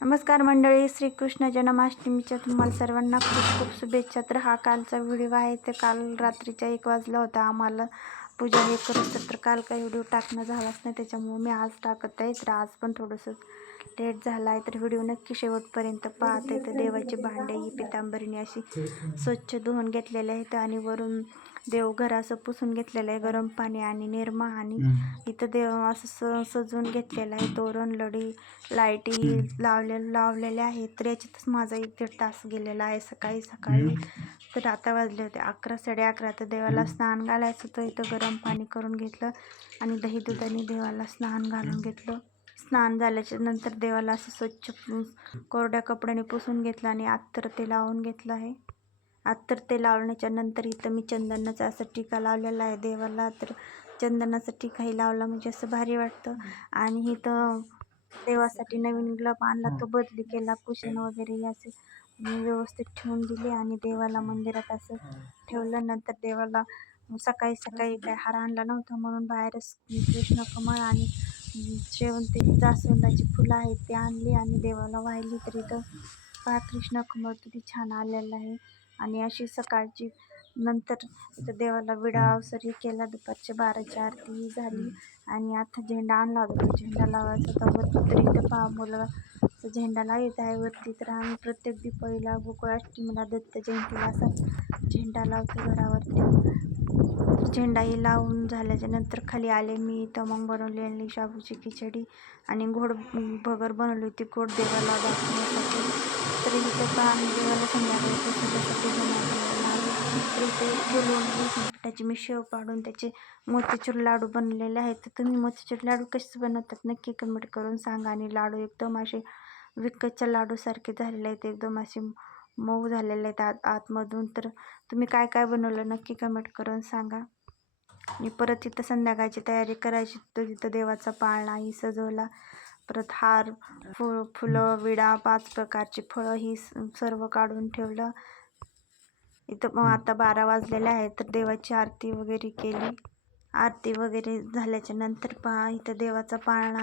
नमस्कार मंडळी श्रीकृष्ण जन्माष्टमीच्या तुम्हाला सर्वांना खूप खूप शुभेच्छा. तर हा कालचा व्हिडिओ आहे. तर काल रात्रीच्या एक वाजला होता आम्हाला. पूजा हे करत तर काल काही व्हिडिओ टाकणं झालाच नाही त्याच्यामुळे मी आज टाकत आहे. तर आज पण थोडंसं लेट झाला आहे तर व्हिडिओ नक्की शेवटपर्यंत पाहत आहे तर देवाची भांडे ही पितांबरीने अशी स्वच्छ धुवून घेतलेले आहेत आणि वरून देवघर असं पुसून घेतलेलं आहे गरम पाणी आणि निरमा आणि इथं देव असं स सजवून घेतलेलं आहे. तोरण लढी लाईटी लावले लावलेल्या आहेत. तर याच्यातच माझा एक दीड तास गेलेला आहे. सकाळी सकाळी तर आता वाजले होते अकरा साडे अकरा. तर देवाला स्नान घालायचं होतं. इथं गरम पाणी करून घेतलं आणि दही दुधाने देवाला स्नान घालून घेतलं. स्नान झाल्याच्यानंतर देवाला असं स्वच्छ कोरड्या कपड्याने पुसून घेतलं आणि आत्तर ते लावून घेतलं आहे. आत्तर ते लावण्याच्या नंतर इथं मी चंदनाचा असा टीका लावलेला आहे देवाला. तर चंदनाचा टीकाही लावला म्हणजे असं भारी वाटतं. आणि इथं देवासाठी नवीन ग्लब आणला तो बदली केला कुशन वगैरे असे व्यवस्थित ठेवून दिले आणि देवाला मंदिरात असं ठेवलं. नंतर देवाला सकाळी सकाळी काय हार आणला नव्हता म्हणून बाहेरच कृष्ण कमळ आणि शेवंती जास्वंदाची फुलं आहेत ती आणली आणि देवाला वाहिली. तर इथं पहा कृष्ण कमळ किती छान आलेलं आहे. आणि अशी सकाळची नंतर इथं देवाला विडा अवसरही केला. दुपारच्या बाराची आरती झाली. आणि आता झेंडा आणला होता. तो झेंडा लावायचा होता वरती. तर इथं पहा मुलगा झेंडा लावत आहे वरती. तर आम्ही प्रत्येक दीपावलीला गोकुळाष्टमीला दत्त जयंतीला असा झेंडा लावतो घरावरती. झेंडाही लावून झाल्याच्यानंतर खाली आले मी. इथं मग बनवलेली शाबूची खिचडी. आणि गोड भगर बनवली होती. गोड देवाला दाखवण्यासाठी. तर इथं पहा आम्ही देवाला संध्याकाळी ते बनवलेलं आहे मी शेव पाडून त्याचे मोतीचूर लाडू बनलेले आहेत. तर तुम्ही मोतीचूर लाडू कसे बनवतात नक्की कमेंट करून सांगा. आणि लाडू एकदम असे विकतच्या लाडूसारखे झालेले आहेत. एकदम असे मऊ झालेले आहेत आत आतमधून. तर तुम्ही काय काय बनवलं नक्की कमेंट करून सांगा. आणि परत तिथं संध्याकाळची तयारी करायची. तर तिथं देवाचा पाळणाही सजवला. परत हार फु फुलं विडा पाच प्रकारची फळं ही स- सर्व काढून ठेवलं. इथं मग आता बारा वाजलेले आहे तर देवाची आरती वगैरे केली. आरती वगैरे झाल्याच्यानंतर पहा इथं देवाचा पाळणा